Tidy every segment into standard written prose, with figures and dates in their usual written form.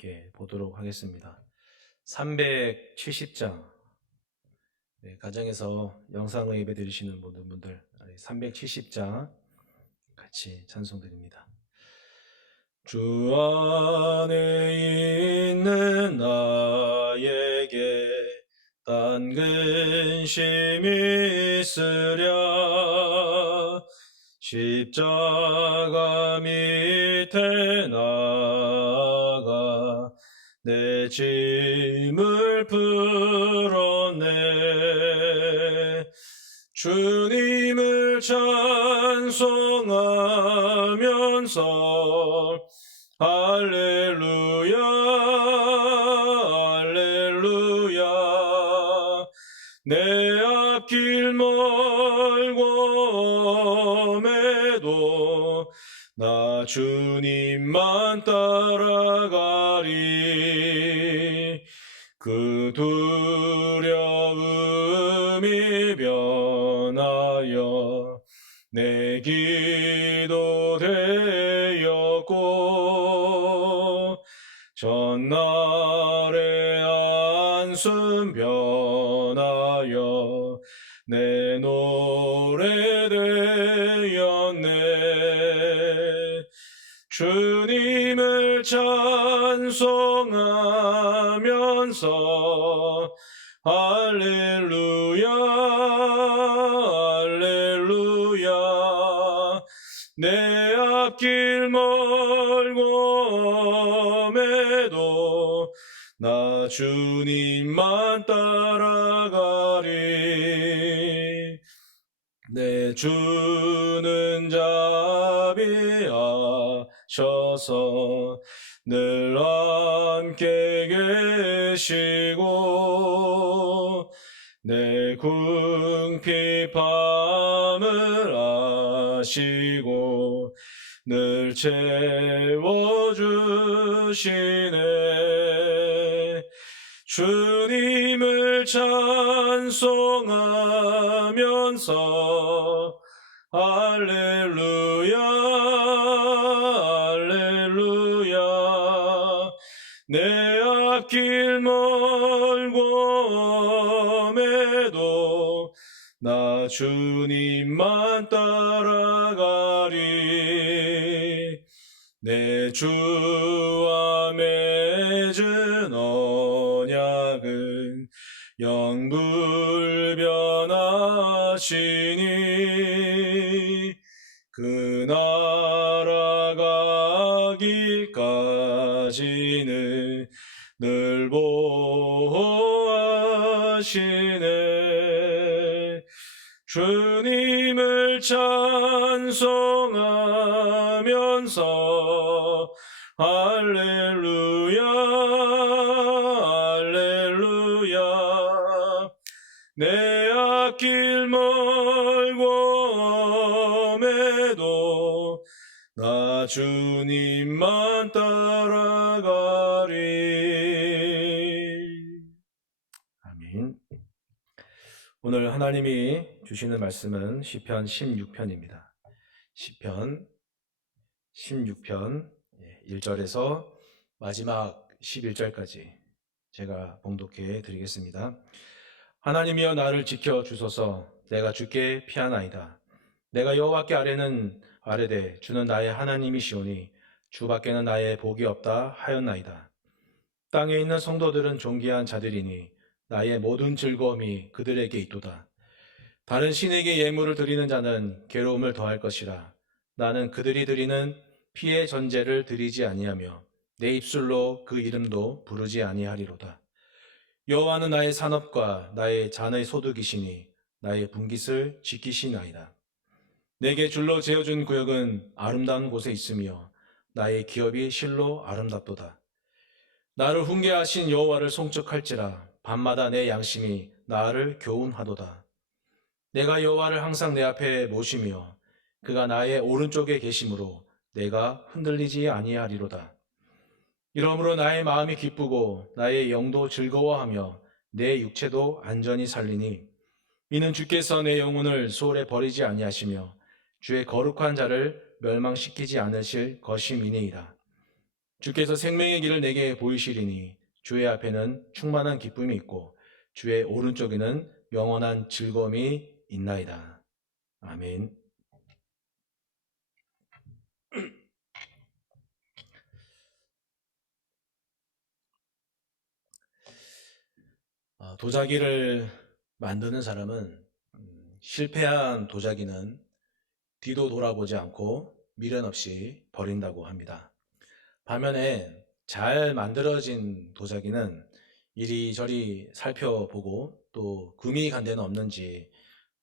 함께 보도록 하겠습니다. 370장, 가정에서 영상을 예배 드리시는 모든 분들 370장 같이 찬송드립니다. 주 안에 있는 나에게 딴 근심이 있으랴 십자가 밑에 나가 내 짐을 풀었네. 주님을 찬송하면서 할렐루야 할렐루야 내 앞길 멀고 매도 나 주님만 따라가리. 그 두려움이 변하여 내 기도 되었고 전날의 안숨 변하여 내 노래 되었네. 주님을 찬송하면서 할렐루야 할렐루야 내 앞길 멀고 매도 나 주님만 따라가리. 내 주는 자비하셔서 늘 함께 계시고 내 궁핍함을 아시고 늘 채워주시네. 주님을 찬송하면서 할렐루야 할렐루야 내 앞길 멀고 매도 나 주님만 따라가리. 내 주와 맺은 언약은 영불변하시니 그 나라 가기까지는 늘 보호하시네. 주님을 찬송하면서 할렐루야 할렐루야 내 앞길 멀고 매도 나 주님만 따라가리. 아멘. 오늘 하나님이 주시는 말씀은 시편 16편입니다. 시편 16편 1절에서 마지막 11절까지 제가 봉독해 드리겠습니다. 하나님이여 나를 지켜 주소서. 내가 주께 피하나이다. 내가 여호와께 아뢰되 주는 나의 하나님이시오니 주밖에는 나의 복이 없다 하였나이다. 땅에 있는 성도들은 존귀한 자들이니 나의 모든 즐거움이 그들에게 있도다. 다른 신에게 예물을 드리는 자는 괴로움을 더할 것이라. 나는 그들이 드리는 피의 전제를 드리지 아니하며 내 입술로 그 이름도 부르지 아니하리로다. 여호와는 나의 산업과 나의 잔의 소득이시니 나의 분깃을 지키시나이다. 내게 줄로 재어준 구역은 아름다운 곳에 있으며 나의 기업이 실로 아름답도다. 나를 훈계하신 여호와를 송축할지라. 밤마다 내 양심이 나를 교훈하도다. 내가 여호와를 항상 내 앞에 모시며 그가 나의 오른쪽에 계심으로 내가 흔들리지 아니하리로다. 이러므로 나의 마음이 기쁘고 나의 영도 즐거워하며 내 육체도 안전히 살리니 이는 주께서 내 영혼을 소홀에 버리지 아니하시며 주의 거룩한 자를 멸망시키지 않으실 것임이니이다. 주께서 생명의 길을 내게 보이시리니 주의 앞에는 충만한 기쁨이 있고 주의 오른쪽에는 영원한 즐거움이 있나이다. 아멘. 도자기를 만드는 사람은 실패한 도자기는 뒤도 돌아보지 않고 미련 없이 버린다고 합니다. 반면에 잘 만들어진 도자기는 이리저리 살펴보고 또 금이 간 데는 없는지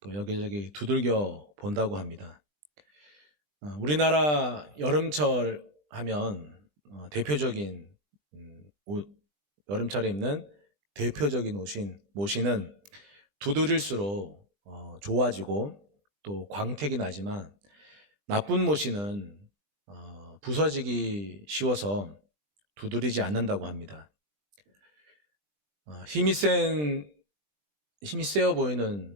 또 여기저기 두들겨 본다고 합니다. 우리나라 여름철 하면 대표적인 여름철에 입는 대표적인 모시는 두드릴수록 좋아지고 또 광택이 나지만 나쁜 모시는 부서지기 쉬워서 두드리지 않는다고 합니다. 힘이 세어 보이는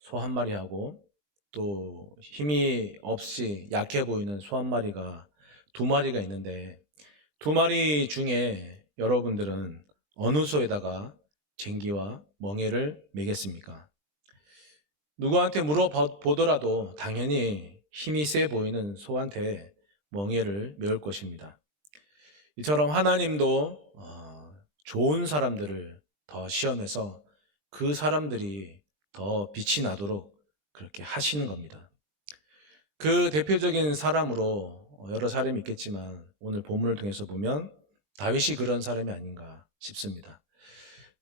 소 한 마리하고 또 힘이 없이 약해 보이는 소 한 마리가 두 마리가 있는데 두 마리 중에 여러분들은 어느 소에다가 쟁기와 멍에를 매겠습니까? 누구한테 물어보더라도 당연히 힘이 세 보이는 소한테 멍에를 메울 것입니다. 이처럼 하나님도 좋은 사람들을 더 시험해서 그 사람들이 더 빛이 나도록 그렇게 하시는 겁니다. 그 대표적인 사람으로 여러 사람이 있겠지만 오늘 본문을 통해서 보면 다윗이 그런 사람이 아닌가 싶습니다.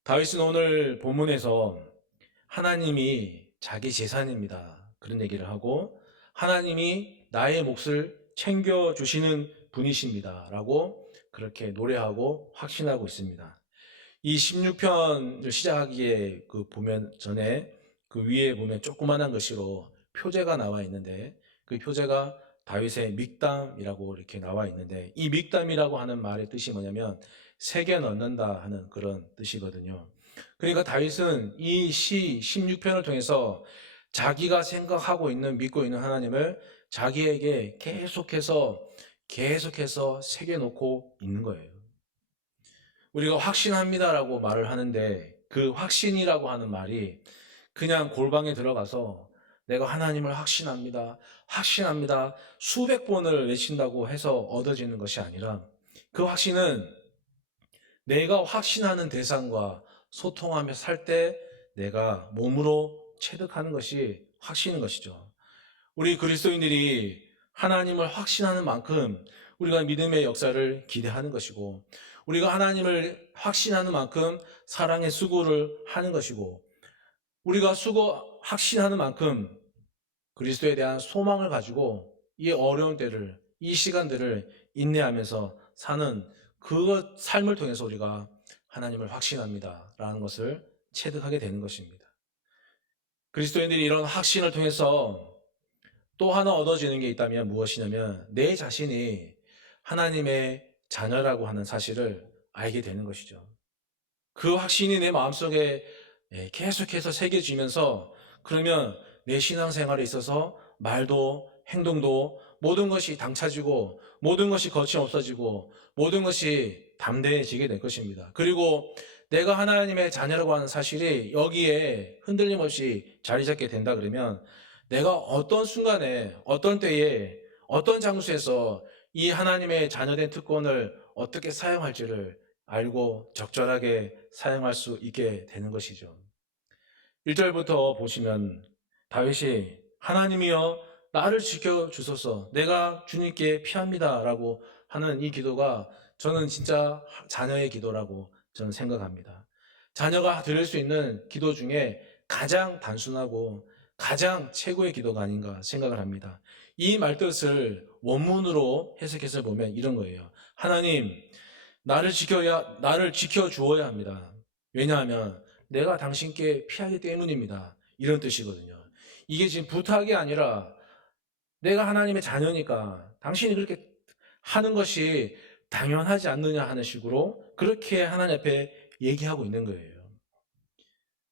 다윗은 오늘 본문에서 하나님이 자기 재산입니다. 그런 얘기를 하고 하나님이 나의 몫을 챙겨주시는 분이십니다. 라고 그렇게 노래하고 확신하고 있습니다. 이 16편을 시작하기에 보면 전에 그 위에 보면 조그만한 글씨로 표제가 나와 있는데 그 표제가 다윗의 믹담이라고 이렇게 나와 있는데 이 믹담이라고 하는 말의 뜻이 뭐냐면 새겨 넣는다 하는 그런 뜻이거든요. 그러니까 다윗은 이 시 16편을 통해서 자기가 생각하고 있는 믿고 있는 하나님을 자기에게 계속해서 새겨 놓고 있는 거예요. 우리가 확신합니다라고 말을 하는데 그 확신이라고 하는 말이 그냥 골방에 들어가서 내가 하나님을 확신합니다. 수백 번을 외친다고 해서 얻어지는 것이 아니라 그 확신은 내가 확신하는 대상과 소통하며 살 때 내가 몸으로 체득하는 것이 확신인 것이죠. 우리 그리스도인들이 하나님을 확신하는 만큼 우리가 믿음의 역사를 기대하는 것이고 우리가 하나님을 확신하는 만큼 사랑의 수고를 하는 것이고 우리가 확신하는 만큼 그리스도에 대한 소망을 가지고 이 어려운 때를 이 시간들을 인내하면서 사는 그 삶을 통해서 우리가 하나님을 확신합니다 라는 것을 체득하게 되는 것입니다. 그리스도인들이 이런 확신을 통해서 또 하나 얻어지는 게 있다면 무엇이냐면 내 자신이 하나님의 자녀라고 하는 사실을 알게 되는 것이죠. 그 확신이 내 마음속에 계속해서 새겨지면서 그러면 내 신앙생활에 있어서 말도 행동도 모든 것이 당차지고 모든 것이 거침없어지고 모든 것이 담대해지게 될 것입니다. 그리고 내가 하나님의 자녀라고 하는 사실이 여기에 흔들림 없이 자리 잡게 된다 그러면 내가 어떤 순간에 어떤 때에 어떤 장소에서 이 하나님의 자녀된 특권을 어떻게 사용할지를 알고 적절하게 사용할 수 있게 되는 것이죠. 1절부터 보시면 다윗이 하나님이여 나를 지켜주소서 내가 주님께 피합니다 라고 하는 이 기도가 저는 진짜 자녀의 기도라고 저는 생각합니다. 자녀가 드릴 수 있는 기도 중에 가장 단순하고 가장 최고의 기도가 아닌가 생각을 합니다. 이 말뜻을 원문으로 해석해서 보면 이런 거예요. 하나님, 나를 지켜주어야 합니다. 왜냐하면 내가 당신께 피하기 때문입니다. 이런 뜻이거든요. 이게 지금 부탁이 아니라 내가 하나님의 자녀니까 당신이 그렇게 하는 것이 당연하지 않느냐 하는 식으로 그렇게 하나님 앞에 얘기하고 있는 거예요.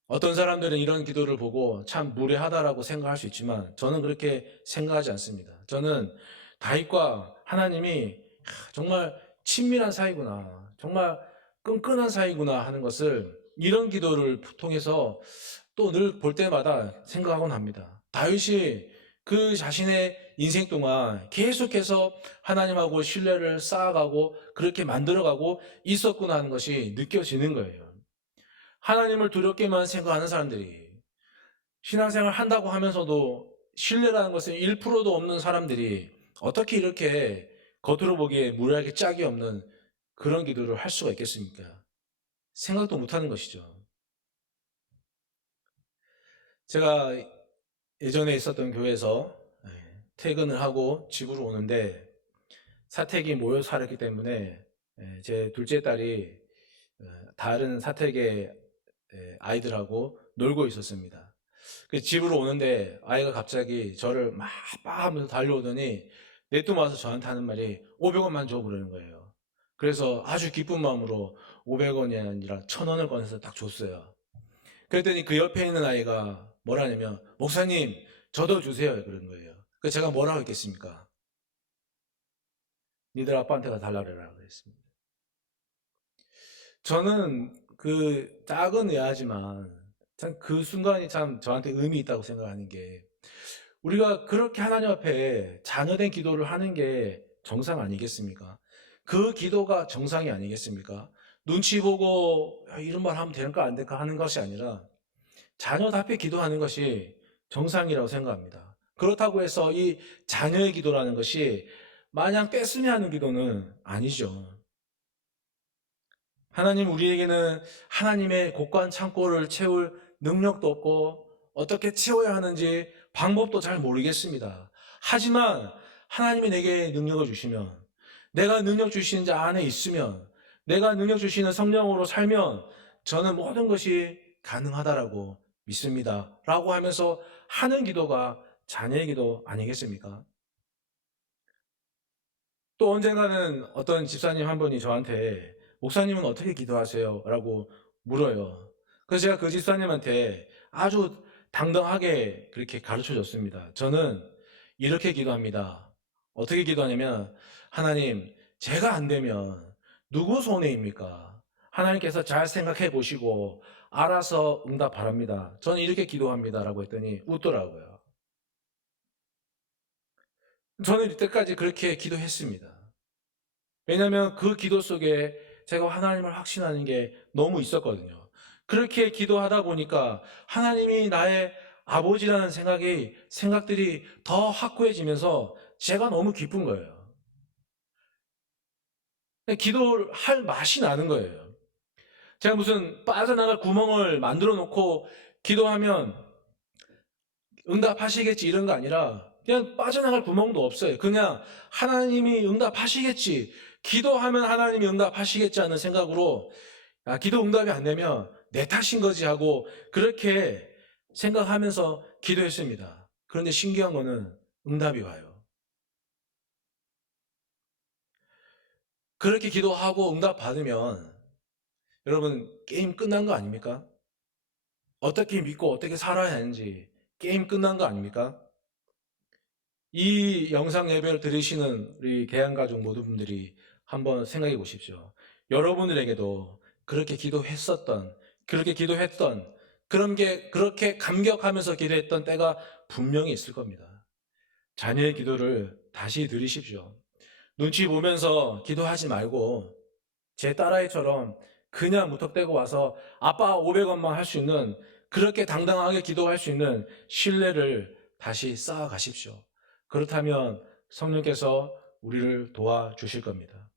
어떤 사람들은 이런 기도를 보고 참 무례하다라고 생각할 수 있지만 저는 그렇게 생각하지 않습니다. 저는 다윗과 하나님이 정말 친밀한 사이구나, 정말 끈끈한 사이구나 하는 것을 이런 기도를 통해서 또 늘 볼 때마다 생각하곤 합니다. 다윗이 그 자신의 인생 동안 계속해서 하나님하고 신뢰를 쌓아가고 그렇게 만들어가고 있었구나 하는 것이 느껴지는 거예요. 하나님을 두렵게만 생각하는 사람들이, 신앙생활 한다고 하면서도 신뢰라는 것은 1%도 없는 사람들이 어떻게 이렇게 겉으로 보기에 무례하게 짝이 없는 그런 기도를 할 수가 있겠습니까? 생각도 못하는 것이죠. 제가 예전에 있었던 교회에서 퇴근을 하고 집으로 오는데 사택이 모여 살았기 때문에 제 둘째 딸이 다른 사택의 아이들하고 놀고 있었습니다. 집으로 오는데 아이가 갑자기 저를 막 하면서 달려오더니 내뿜어서 저한테 하는 말이 500원만 줘 그러는 거예요. 그래서 아주 기쁜 마음으로 500원이 아니라 1000원을 꺼내서 딱 줬어요. 그랬더니 그 옆에 있는 아이가 뭐라냐면 목사님 저도 주세요 그런 거예요. 그래서 제가 뭐라고 했겠습니까? 니들 아빠한테 가 달라 그래라 그랬습니다. 저는 그 작은 예하지만 참 그 순간이 참 저한테 의미 있다고 생각하는 게, 우리가 그렇게 하나님 앞에 자녀된 기도를 하는 게 정상 아니겠습니까? 그 기도가 정상이 아니겠습니까? 눈치 보고 이런 말 하면 될까 안 될까 하는 것이 아니라 자녀답게 기도하는 것이 정상이라고 생각합니다. 그렇다고 해서 이 자녀의 기도라는 것이 마냥 떼쓰니 하는 기도는 아니죠. 하나님 우리에게는 하나님의 곳간 창고를 채울 능력도 없고 어떻게 채워야 하는지 방법도 잘 모르겠습니다. 하지만 하나님이 내게 능력을 주시면, 내가 능력 주시는 자 안에 있으면, 내가 능력 주시는 성령으로 살면 저는 모든 것이 가능하다라고 믿습니다 라고 하면서 하는 기도가 자녀의 기도 아니겠습니까? 또 언젠가는 어떤 집사님 한 분이 저한테 목사님은 어떻게 기도하세요? 라고 물어요. 그래서 제가 그 집사님한테 아주 당당하게 그렇게 가르쳐 줬습니다. 저는 이렇게 기도합니다. 어떻게 기도하냐면, 하나님, 제가 안 되면 누구 손해입니까? 하나님께서 잘 생각해 보시고 알아서 응답 바랍니다. 저는 이렇게 기도합니다. 라고 했더니 웃더라고요. 저는 이때까지 그렇게 기도했습니다. 왜냐하면 그 기도 속에 제가 하나님을 확신하는 게 너무 있었거든요. 그렇게 기도하다 보니까 하나님이 나의 아버지라는 생각들이 더 확고해지면서 제가 너무 기쁜 거예요. 기도를 할 맛이 나는 거예요. 제가 무슨 빠져나갈 구멍을 만들어 놓고 기도하면 응답하시겠지 이런 거 아니라, 그냥 빠져나갈 구멍도 없어요. 그냥 하나님이 응답하시겠지, 기도하면 하나님이 응답하시겠지 하는 생각으로, 기도 응답이 안 되면 내 탓인 거지 하고 그렇게 생각하면서 기도했습니다. 그런데 신기한 거는 응답이 와요. 그렇게 기도하고 응답 받으면 여러분 게임 끝난 거 아닙니까? 어떻게 믿고 어떻게 살아야 하는지 게임 끝난 거 아닙니까? 이 영상 예배를 들으시는 우리 개항가족 모든 분들이 한번 생각해 보십시오. 여러분들에게도 그렇게 기도했었던, 그렇게 기도했던, 그렇게 감격하면서 기도했던 때가 분명히 있을 겁니다. 자녀의 기도를 다시 들으십시오. 눈치 보면서 기도하지 말고 제 딸아이처럼 그냥 무턱대고 와서 아빠 500원만 할 수 있는, 그렇게 당당하게 기도할 수 있는 신뢰를 다시 쌓아 가십시오. 그렇다면 성령께서 우리를 도와주실 겁니다.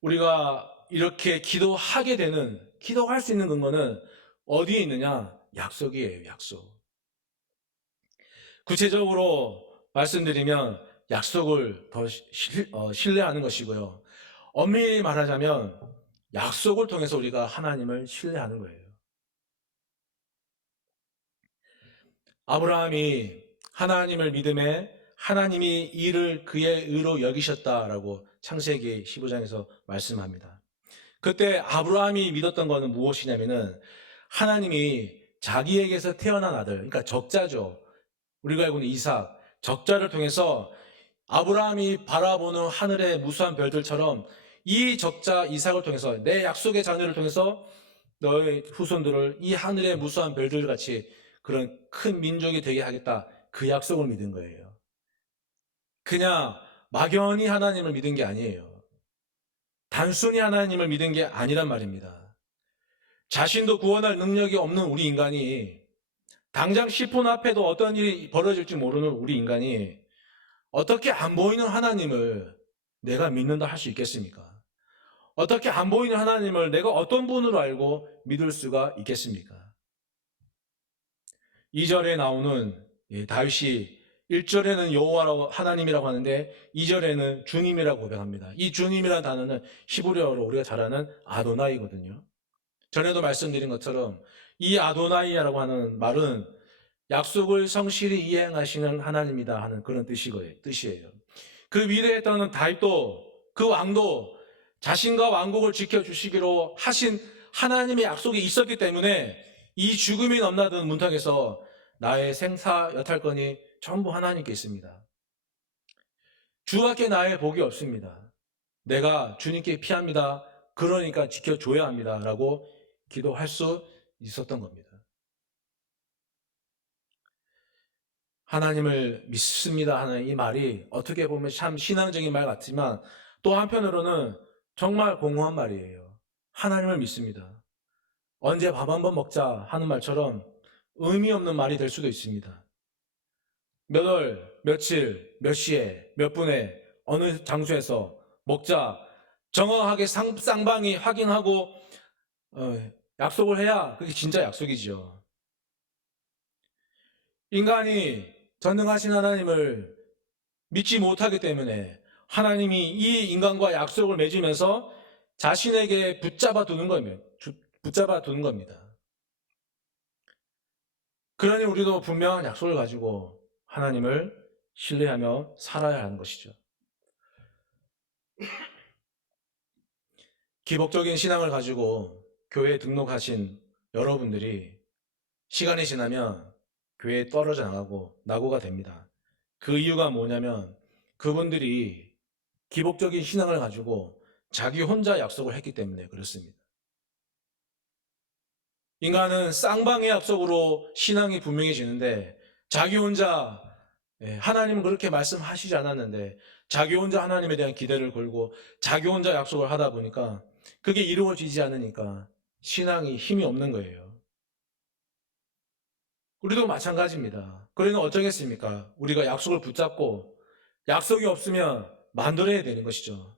우리가 이렇게 기도할 수 있는 근거는 어디에 있느냐? 약속이에요, 약속. 구체적으로 말씀드리면 약속을 더 신뢰하는 것이고요. 엄밀히 말하자면 약속을 통해서 우리가 하나님을 신뢰하는 거예요. 아브라함이 하나님을 믿음에 하나님이 이를 그의 의로 여기셨다라고 창세기 15장에서 말씀합니다. 그때 아브라함이 믿었던 것은 무엇이냐면은 하나님이 자기에게서 태어난 아들, 그러니까 적자죠. 우리가 알고 있는 적자를 통해서 아브라함이 바라보는 하늘의 무수한 별들처럼 이 적자 이삭을 통해서 내 약속의 자녀를 통해서 너의 후손들을 이 하늘의 무수한 별들 같이 그런 큰 민족이 되게 하겠다. 그 약속을 믿은 거예요. 그냥 막연히 하나님을 믿은 게 아니에요. 단순히 하나님을 믿은 게 아니란 말입니다. 자신도 구원할 능력이 없는 우리 인간이 당장 10분 앞에도 어떤 일이 벌어질지 모르는 우리 인간이 어떻게 안 보이는 하나님을 내가 믿는다 할 수 있겠습니까? 어떻게 안 보이는 하나님을 내가 어떤 분으로 알고 믿을 수가 있겠습니까? 2절에 나오는 다윗이 1절에는 여호와라고 하나님이라고 하는데 2절에는 주님이라고 고백합니다. 이 주님이라는 단어는 히브리어로 우리가 잘 아는 아도나이거든요. 전에도 말씀드린 것처럼 이 아도나이라고 하는 말은 약속을 성실히 이행하시는 하나님이다 하는 그런 뜻이에요. 그 위대했던 다윗도 그 왕도 자신과 왕국을 지켜주시기로 하신 하나님의 약속이 있었기 때문에 이 죽음이 넘나드는 문턱에서 나의 생사 여탈권이 전부 하나님께 있습니다. 주밖에 나의 복이 없습니다. 내가 주님께 피합니다. 그러니까 지켜줘야 합니다. 라고 기도할 수 있었던 겁니다. 하나님을 믿습니다 하는 이 말이 어떻게 보면 참 신앙적인 말 같지만 또 한편으로는 정말 공허한 말이에요. 하나님을 믿습니다. 언제 밥 한번 먹자 하는 말처럼 의미 없는 말이 될 수도 있습니다. 몇 월, 며칠, 몇 시에, 몇 분에, 어느 장소에서 먹자 정확하게 쌍방이 확인하고 약속을 해야 그게 진짜 약속이죠. 인간이 전능하신 하나님을 믿지 못하기 때문에 하나님이 이 인간과 약속을 맺으면서 자신에게 붙잡아 두는 겁니다. 그러니 우리도 분명한 약속을 가지고 하나님을 신뢰하며 살아야 하는 것이죠. 기복적인 신앙을 가지고 교회에 등록하신 여러분들이 시간이 지나면 교회에 떨어져 나가고 낙오가 됩니다. 그 이유가 뭐냐면 그분들이 기복적인 신앙을 가지고 자기 혼자 약속을 했기 때문에 그렇습니다. 인간은 쌍방의 약속으로 신앙이 분명해지는데 자기 혼자 하나님은 그렇게 말씀하시지 않았는데 자기 혼자 하나님에 대한 기대를 걸고 자기 혼자 약속을 하다 보니까 그게 이루어지지 않으니까 신앙이 힘이 없는 거예요. 우리도 마찬가지입니다. 그러면 어쩌겠습니까? 우리가 약속을 붙잡고 약속이 없으면 만들어야 되는 것이죠.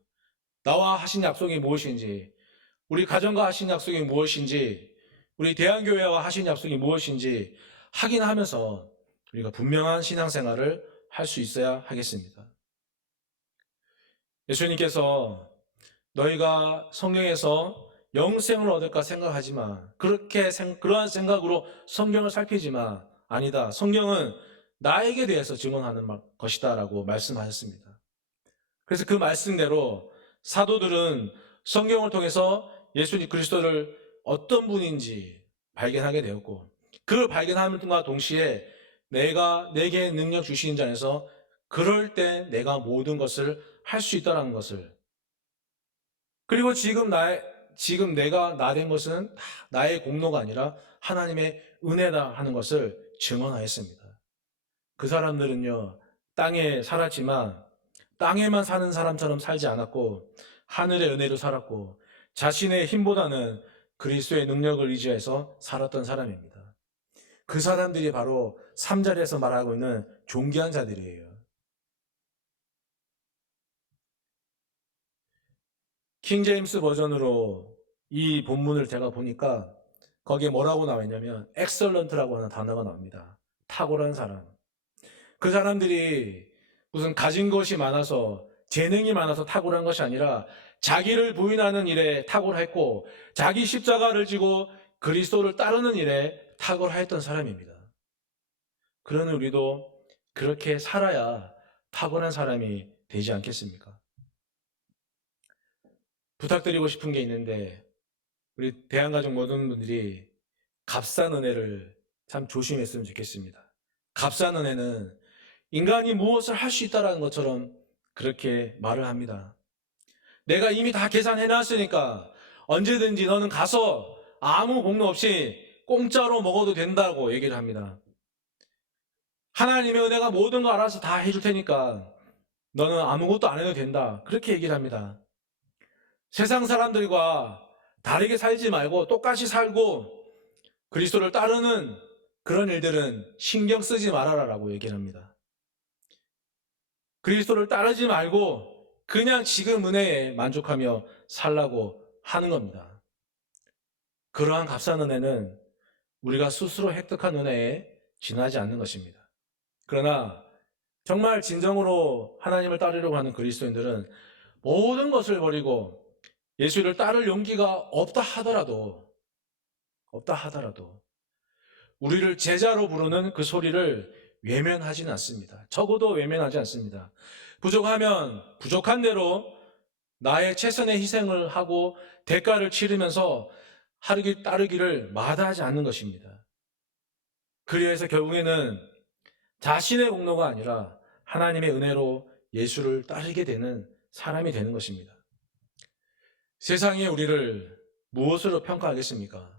나와 하신 약속이 무엇인지, 우리 가정과 하신 약속이 무엇인지, 우리 대한교회와 하신 약속이 무엇인지 확인하면서 우리가 분명한 신앙생활을 할 수 있어야 하겠습니다. 예수님께서 너희가 성경에서 영생을 얻을까 생각하지만 그러한 생각으로 성경을 살피지만 아니다. 성경은 나에게 대해서 증언하는 것이다 라고 말씀하셨습니다. 그래서 그 말씀대로 사도들은 성경을 통해서 예수님 그리스도를 어떤 분인지 발견하게 되었고 그 발견함과 동시에 내게 능력 주시는 자에서 그럴 때 내가 모든 것을 할 수 있다는 것을 그리고 지금 내가 나 된 것은 나의 공로가 아니라 하나님의 은혜다 하는 것을 증언하였습니다. 그 사람들은요, 땅에 살았지만 땅에만 사는 사람처럼 살지 않았고 하늘의 은혜로 살았고 자신의 힘보다는 그리스도의 능력을 의지해서 살았던 사람입니다. 그 사람들이 바로 3절에서 말하고 있는 존귀한 자들이에요. 킹제임스 버전으로 이 본문을 제가 보니까 거기에 뭐라고 나와 있냐면 excellent라고 하는 단어가 나옵니다. 탁월한 사람. 그 사람들이 무슨 가진 것이 많아서 재능이 많아서 탁월한 것이 아니라 자기를 부인하는 일에 탁월했고 자기 십자가를 지고 그리스도를 따르는 일에 탁월하였던 사람입니다. 그러니 우리도 그렇게 살아야 탁월한 사람이 되지 않겠습니까? 부탁드리고 싶은 게 있는데 우리 대한가족 모든 분들이 값싼 은혜를 참 조심했으면 좋겠습니다. 값싼 은혜는 인간이 무엇을 할 수 있다는 것처럼 그렇게 말을 합니다. 내가 이미 다 계산해 놨으니까 언제든지 너는 가서 아무 복로 없이 공짜로 먹어도 된다고 얘기를 합니다. 하나님의 은혜가 모든 거 알아서 다 해줄 테니까 너는 아무것도 안 해도 된다. 그렇게 얘기를 합니다. 세상 사람들과 다르게 살지 말고 똑같이 살고 그리스도를 따르는 그런 일들은 신경 쓰지 말아라라고 얘기를 합니다. 그리스도를 따르지 말고 그냥 지금 은혜에 만족하며 살라고 하는 겁니다. 그러한 값싼 은혜는 우리가 스스로 획득한 은혜에 지나지 않는 것입니다. 그러나 정말 진정으로 하나님을 따르려고 하는 그리스도인들은 모든 것을 버리고 예수를 따를 용기가 없다 하더라도 우리를 제자로 부르는 그 소리를 외면하지는 않습니다. 적어도 외면하지 않습니다. 부족하면 부족한 대로 나의 최선의 희생을 하고 대가를 치르면서 따르기를 마다하지 않는 것입니다. 그리해서 결국에는 자신의 공로가 아니라 하나님의 은혜로 예수를 따르게 되는 사람이 되는 것입니다. 세상이 우리를 무엇으로 평가하겠습니까?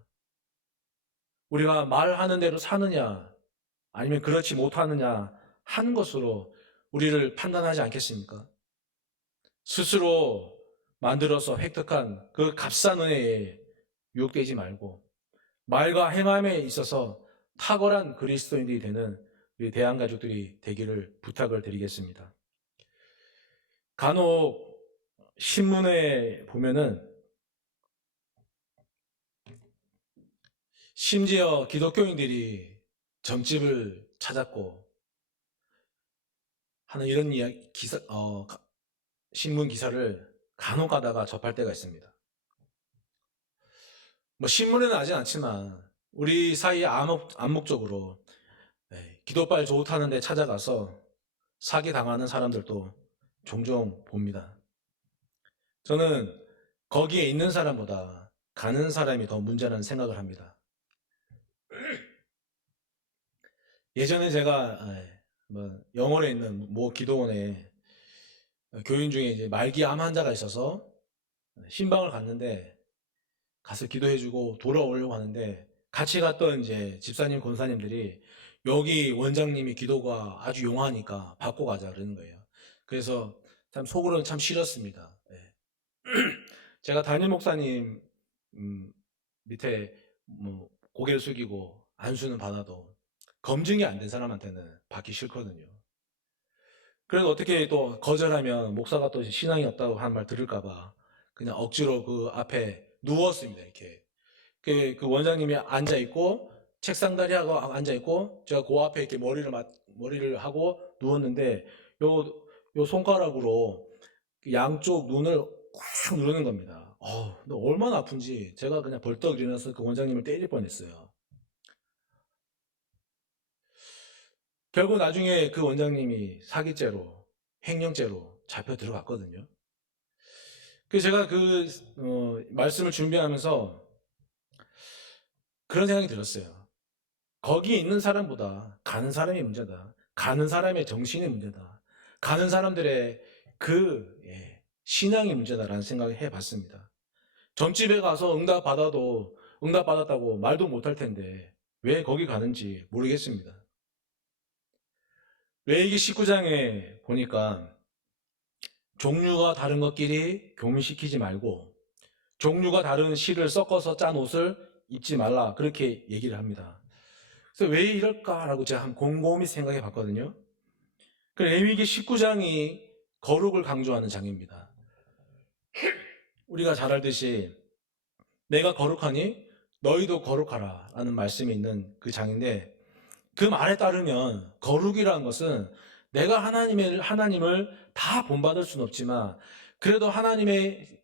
우리가 말하는 대로 사느냐 아니면 그렇지 못하느냐 하는 것으로 우리를 판단하지 않겠습니까? 스스로 만들어서 획득한 그 값싼 은혜에 유혹되지 말고 말과 행함에 있어서 탁월한 그리스도인들이 되는 우리 대한가족들이 되기를 부탁을 드리겠습니다. 간혹 신문에 보면은 심지어 기독교인들이 점집을 찾았고 하는 이런 신문 기사를 간혹 가다가 접할 때가 있습니다. 신문에는 나진 않지만 우리 사이에 암묵적으로 기도빨 좋다는 데 찾아가서 사기 당하는 사람들도 종종 봅니다. 저는 거기에 있는 사람보다 가는 사람이 더 문제라는 생각을 합니다. 예전에 제가 영월에 있는 모 기도원에 교인 중에 이제 말기 암 환자가 있어서 신방을 갔는데 가서 기도해주고 돌아오려고 하는데 같이 갔던 이제 집사님, 권사님들이 여기 원장님이 기도가 아주 용하니까 받고 가자 그러는 거예요. 그래서 참 속으로는 참 싫었습니다. 제가 담임 목사님 밑에 고개를 숙이고 안수는 받아도 검증이 안 된 사람한테는 받기 싫거든요. 그래서 어떻게 또 거절하면 목사가 또 신앙이 없다고 하는 말 들을까봐 그냥 억지로 그 앞에 누웠습니다. 이렇게 그 원장님이 앉아 있고 책상다리하고 앉아 있고 제가 그 앞에 이렇게 머리를 하고 누웠는데 요 손가락으로 양쪽 눈을 꽉 누르는 겁니다. 너 얼마나 아픈지 제가 그냥 벌떡 일어나서 그 원장님을 때릴 뻔했어요. 결국 나중에 그 원장님이 사기죄로 횡령죄로 잡혀 들어갔거든요. 그래서 제가 말씀을 준비하면서 그런 생각이 들었어요. 거기 있는 사람보다 가는 사람이 문제다. 가는 사람의 정신이 문제다. 가는 사람들의 신앙이 문제다라는 생각을 해봤습니다. 점집에 가서 응답받았다고 말도 못할 텐데 왜 거기 가는지 모르겠습니다. 레위기 19장에 보니까 종류가 다른 것끼리 교미시키지 말고 종류가 다른 실을 섞어서 짠 옷을 입지 말라 그렇게 얘기를 합니다. 그래서 왜 이럴까라고 제가 한 곰곰이 생각해 봤거든요. 그 레위기 19장이 거룩을 강조하는 장입니다. 우리가 잘 알듯이 내가 거룩하니 너희도 거룩하라 라는 말씀이 있는 그 장인데 그 말에 따르면 거룩이라는 것은 내가 하나님을 다 본받을 수는 없지만 그래도 하나님의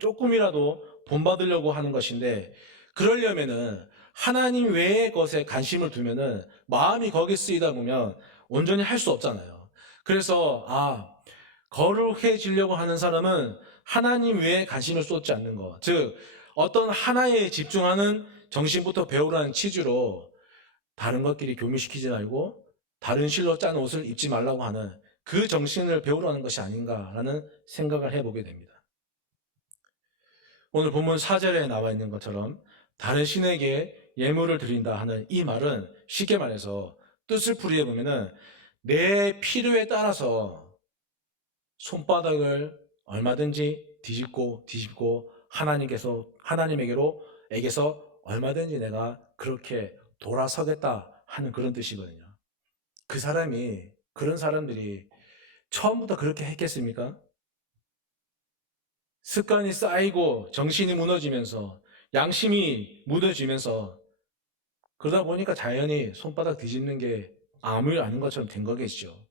조금이라도 본받으려고 하는 것인데 그러려면은 하나님 외의 것에 관심을 두면은 마음이 거기에 쓰이다 보면 온전히 할 수 없잖아요. 그래서 거룩해지려고 하는 사람은 하나님 외에 관심을 쏟지 않는 것, 즉 어떤 하나에 집중하는 정신부터 배우라는 취지로 다른 것끼리 교미시키지 말고 다른 실로 짠 옷을 입지 말라고 하는 그 정신을 배우라는 것이 아닌가라는 생각을 해보게 됩니다. 오늘 본문 4절에 나와 있는 것처럼 다른 신에게 예물을 드린다 하는 이 말은 쉽게 말해서 뜻을 풀이해 보면은 내 필요에 따라서 손바닥을 얼마든지 뒤집고 하나님에게서 얼마든지 내가 그렇게 돌아서겠다 하는 그런 뜻이거든요. 그런 사람들이 처음부터 그렇게 했겠습니까? 습관이 쌓이고 정신이 무너지면서 양심이 무너지면서 그러다 보니까 자연히 손바닥 뒤집는 게 아무 일 아닌 것처럼 된 거겠죠.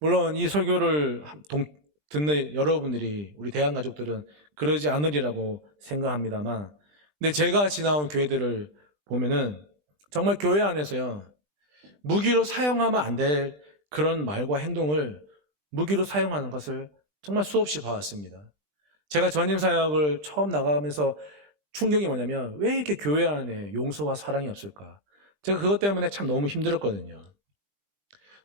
물론 이 설교를 듣는 여러분들이 우리 대한 가족들은 그러지 않으리라고 생각합니다만, 근데 제가 지나온 교회들을 보면은 정말 교회 안에서요, 무기로 사용하면 안 될 그런 말과 행동을 무기로 사용하는 것을 정말 수없이 봐왔습니다. 제가 전임 사역을 처음 나가면서 충격이 뭐냐면 왜 이렇게 교회 안에 용서와 사랑이 없을까? 제가 그것 때문에 참 너무 힘들었거든요.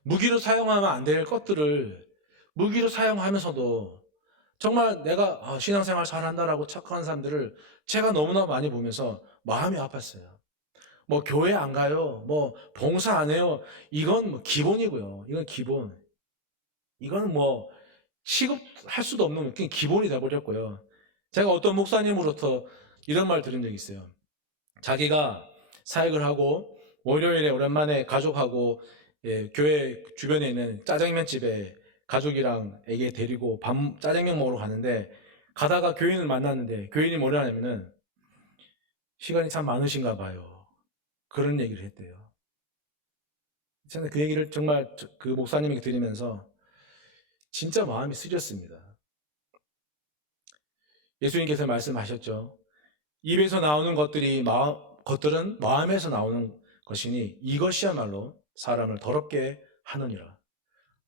무기로 사용하면 안 될 것들을 무기로 사용하면서도 정말 내가 신앙생활 잘한다라고 착각한 사람들을 제가 너무나 많이 보면서 마음이 아팠어요. 뭐 교회 안 가요, 뭐 봉사 안 해요. 이건 뭐 기본이고요. 이건 기본. 이건 뭐 취급할 수도 없는 그냥 기본이 돼버렸고요. 제가 어떤 목사님으로부터 이런 말 들은 적이 있어요. 자기가 사역을 하고 월요일에 오랜만에 가족하고 교회 주변에 있는 짜장면 집에 가족이랑 애기 데리고 짜장면 먹으러 가는데 가다가 교인을 만났는데 교인이 뭐라 하냐면은 시간이 참 많으신가 봐요. 그런 얘기를 했대요. 저는 그 얘기를 정말 그 목사님에게 들으면서 진짜 마음이 쓰렸습니다. 예수님께서 말씀하셨죠. 입에서 나오는 것들은 마음에서 나오는 것이니 이것이야말로 사람을 더럽게 하느니라.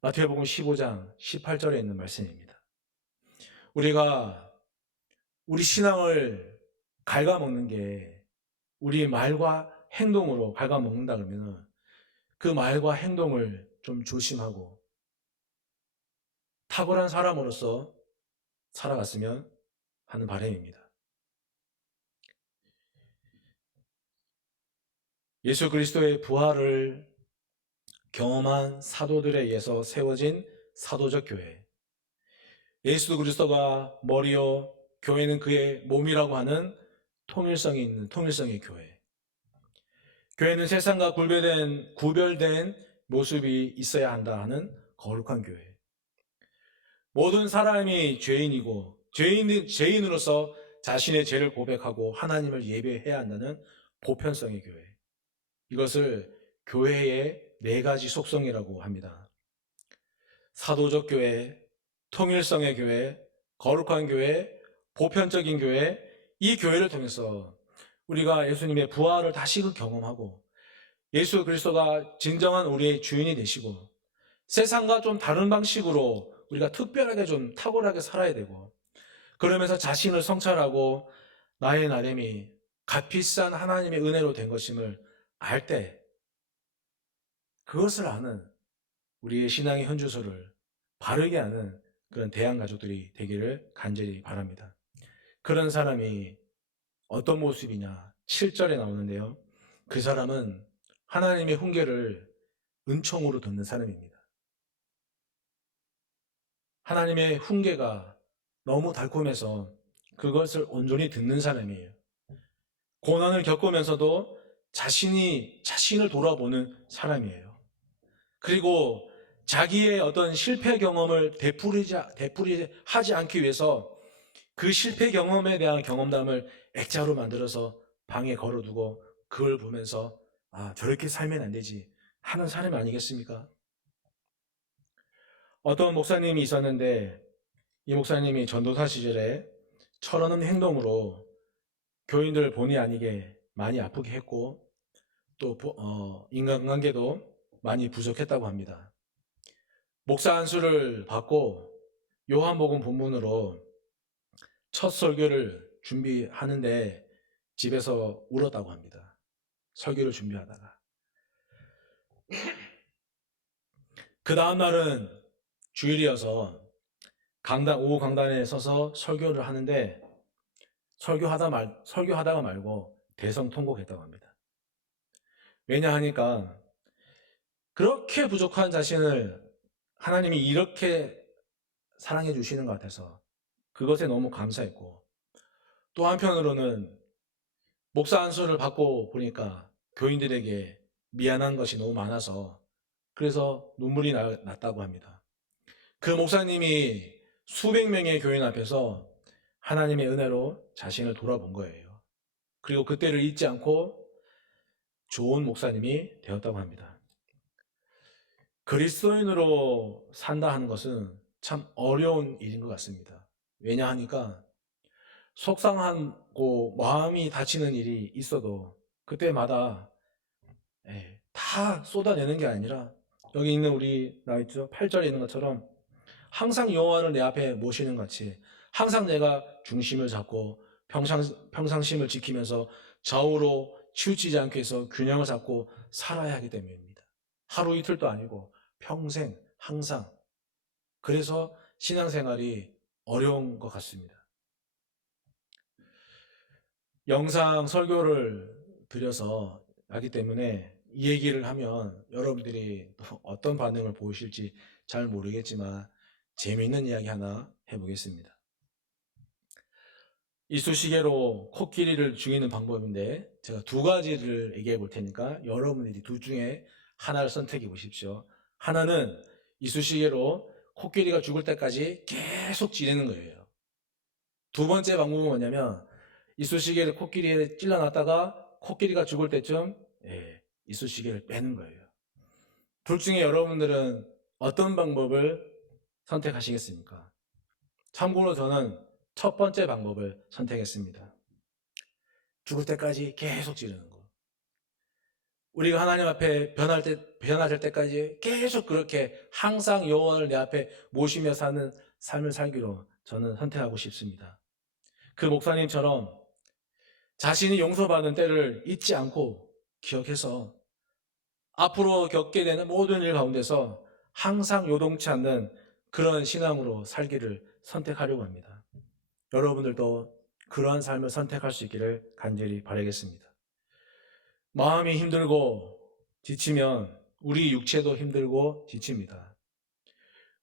마태복음 15장 18절에 있는 말씀입니다. 우리가 우리 신앙을 갉아먹는 게 우리 말과 행동으로 갉아먹는다 그러면 그 말과 행동을 좀 조심하고 탁월한 사람으로서 살아갔으면 하는 바람입니다. 예수 그리스도의 부활을 경험한 사도들에 의해서 세워진 사도적 교회. 예수 그리스도가 머리요, 교회는 그의 몸이라고 하는 통일성이 있는 통일성의 교회. 교회는 세상과 구별된 모습이 있어야 한다 하는 거룩한 교회. 모든 사람이 죄인이고 죄인으로서 자신의 죄를 고백하고 하나님을 예배해야 한다는 보편성의 교회. 이것을 교회의 4가지 속성이라고 합니다. 사도적 교회, 통일성의 교회, 거룩한 교회, 보편적인 교회, 이 교회를 통해서 우리가 예수님의 부활을 다시금 경험하고 예수 그리스도가 진정한 우리의 주인이 되시고 세상과 좀 다른 방식으로 우리가 특별하게 좀 탁월하게 살아야 되고 그러면서 자신을 성찰하고 나의 나됨이 값비싼 하나님의 은혜로 된 것임을 알 때 그것을 아는 우리의 신앙의 현주소를 바르게 하는 그런 대한 가족들이 되기를 간절히 바랍니다. 그런 사람이 어떤 모습이냐? 7절에 나오는데요. 그 사람은 하나님의 훈계를 은총으로 듣는 사람입니다. 하나님의 훈계가 너무 달콤해서 그것을 온전히 듣는 사람이에요. 고난을 겪으면서도 자신을 돌아보는 사람이에요. 그리고 자기의 어떤 실패 경험을 되풀이하지 않기 위해서 그 실패 경험에 대한 경험담을 액자로 만들어서 방에 걸어두고 그걸 보면서 저렇게 살면 안 되지 하는 사람이 아니겠습니까? 어떤 목사님이 있었는데 이 목사님이 전도사 시절에 철없는 행동으로 교인들을 본의 아니게 많이 아프게 했고 또 인간관계도 많이 부족했다고 합니다. 목사 안수를 받고 요한복음 본문으로 첫 설교를 준비하는데 집에서 울었다고 합니다. 설교를 준비하다가. 그 다음 날은 주일이어서 오후 강단에 서서 설교를 하는데 설교하다가 말고 대성통곡했다고 합니다. 왜냐 하니까 그렇게 부족한 자신을 하나님이 이렇게 사랑해 주시는 것 같아서 그것에 너무 감사했고, 또 한편으로는 목사 안수를 받고 보니까 교인들에게 미안한 것이 너무 많아서 그래서 눈물이 났다고 합니다. 그 목사님이 수백 명의 교인 앞에서 하나님의 은혜로 자신을 돌아본 거예요. 그리고 그때를 잊지 않고 좋은 목사님이 되었다고 합니다. 그리스도인으로 산다 하는 것은 참 어려운 일인 것 같습니다. 왜냐하니까 속상하고 마음이 다치는 일이 있어도 그때마다 다 쏟아내는 게 아니라 여기 있는 우리 나있죠 8절에 있는 것처럼 항상 여호와를 내 앞에 모시는 같이 항상 내가 중심을 잡고 평상심을 지키면서 좌우로 치우치지 않게 해서 균형을 잡고 살아야 하기 때문입니다. 하루 이틀도 아니고 평생 항상. 그래서 신앙생활이 어려운 것 같습니다. 영상 설교를 드려서 하기 때문에 이 얘기를 하면 여러분들이 또 어떤 반응을 보이실지 잘 모르겠지만 재미있는 이야기 하나 해보겠습니다. 이쑤시개로 코끼리를 죽이는 방법인데 제가 두 가지를 얘기해 볼 테니까 여러분들이 둘 중에 하나를 선택해 보십시오. 하나는 이쑤시개로 코끼리가 죽을 때까지 계속 찌르는 거예요. 두 번째 방법은 뭐냐면 이쑤시개를 코끼리에 찔러놨다가 코끼리가 죽을 때쯤 이쑤시개를 빼는 거예요. 둘 중에 여러분들은 어떤 방법을 선택하시겠습니까? 참고로 저는 첫 번째 방법을 선택했습니다. 죽을 때까지 계속 지르는 거. 우리가 하나님 앞에 변화될 때까지 계속 그렇게 항상 여호와를 내 앞에 모시며 사는 삶을 살기로 저는 선택하고 싶습니다. 그 목사님처럼 자신이 용서받는 때를 잊지 않고 기억해서 앞으로 겪게 되는 모든 일 가운데서 항상 요동치 않는 그런 신앙으로 살기를 선택하려고 합니다. 여러분들도 그러한 삶을 선택할 수 있기를 간절히 바라겠습니다. 마음이 힘들고 지치면 우리 육체도 힘들고 지칩니다.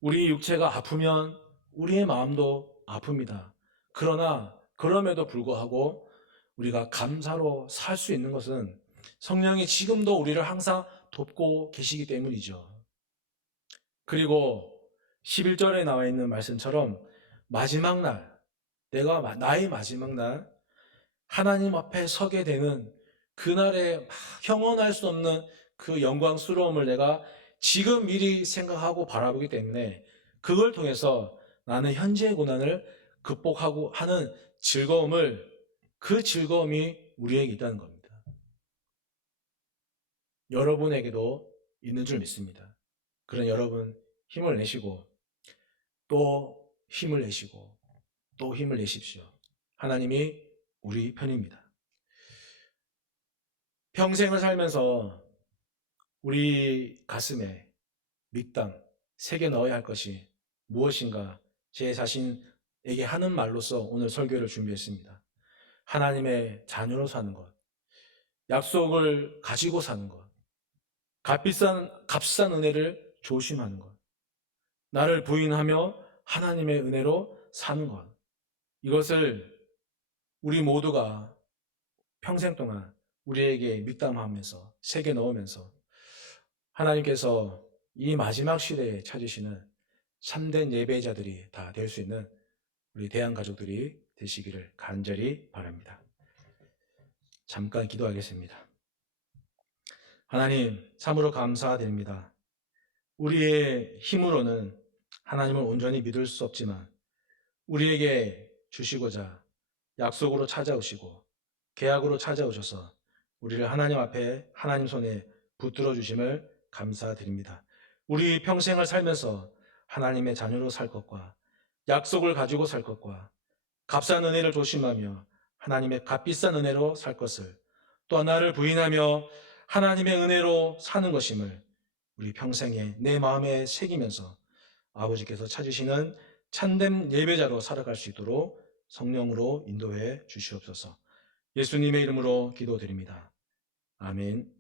우리 육체가 아프면 우리의 마음도 아픕니다. 그러나 그럼에도 불구하고 우리가 감사로 살 수 있는 것은 성령이 지금도 우리를 항상 돕고 계시기 때문이죠. 그리고 11절에 나와 있는 말씀처럼 마지막 날, 나의 마지막 날 하나님 앞에 서게 되는 그날의 형언할 수 없는 그 영광스러움을 내가 지금 미리 생각하고 바라보기 때문에 그걸 통해서 나는 현재의 고난을 극복하고 하는 그 즐거움이 우리에게 있다는 겁니다. 여러분에게도 있는 줄 믿습니다. 그런 여러분 힘을 내시고 또 힘을 내시고 또 힘을 내십시오. 하나님이 우리 편입니다. 평생을 살면서 우리 가슴에 밑담 새겨 넣어야 할 것이 무엇인가 제 자신에게 하는 말로서 오늘 설교를 준비했습니다. 하나님의 자녀로 사는 것, 약속을 가지고 사는 것, 값싼 은혜를 조심하는 것, 나를 부인하며 하나님의 은혜로 사는 것, 이것을 우리 모두가 평생 동안 우리에게 밑담하면서 새겨 넣으면서 하나님께서 이 마지막 시대에 찾으시는 참된 예배자들이 다 될 수 있는 우리 대한가족들이 되시기를 간절히 바랍니다. 잠깐 기도하겠습니다. 하나님, 참으로 감사드립니다. 우리의 힘으로는 하나님을 온전히 믿을 수 없지만 우리에게 주시고자 약속으로 찾아오시고 계약으로 찾아오셔서 우리를 하나님 앞에 하나님 손에 붙들어 주심을 감사드립니다. 우리 평생을 살면서 하나님의 자녀로 살 것과 약속을 가지고 살 것과 값싼 은혜를 조심하며 하나님의 값비싼 은혜로 살 것을 또 나를 부인하며 하나님의 은혜로 사는 것임을 우리 평생에 내 마음에 새기면서 아버지께서 찾으시는 참된 예배자로 살아갈 수 있도록 성령으로 인도해 주시옵소서. 예수님의 이름으로 기도드립니다. 아멘.